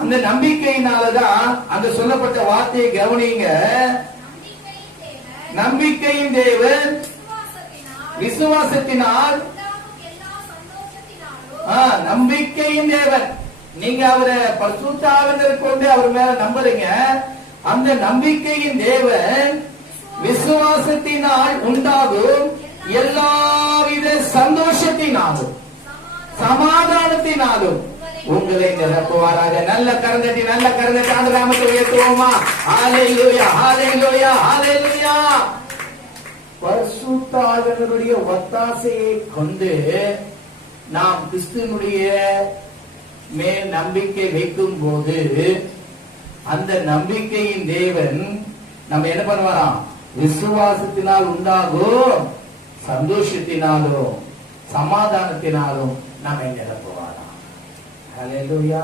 அந்த நம்பிக்கையினாலதான் அங்க சொல்லப்பட்ட வார்த்தையை கவனிங்க. நம்பிக்கையின் தேவன் விசுவாசத்தினால் நம்பிக்கையின் தேவன். நீங்க அவரை பரிசுத்த ஆவியை கொண்டு அவர் மேல நம்புறீங்க. அந்த நம்பிக்கையின் தேவன் விசுவாசத்தினால் உண்டாகும் எல்லாவித சந்தோஷத்தினாலும் சமாதானத்தினாலும் உங்களை நிரப்புவாராக. நல்ல கரந்தட்டி ஆண்டு நாமத்தை உயர்த்துவோமா? ஹல்லேலூயா, ஹல்லேலூயா, ஹல்லேலூயா. பரிசுத்த ஆவியானவருடைய ஒத்தாசையை கொண்டு நாம் கிறிஸ்துவினுடைய மேல் நம்பிக்கை வைக்கும் போது அந்த நம்பிக்கையின் தேவன் நம்ம என்ன பண்ணுவாராம்? விசுவாசத்தினால் உண்டாகும் சந்தோஷத்தினாலும் சமாதானத்தினாலும் நம்மை நிரப்புவாராம். ஹல்லேலூயா.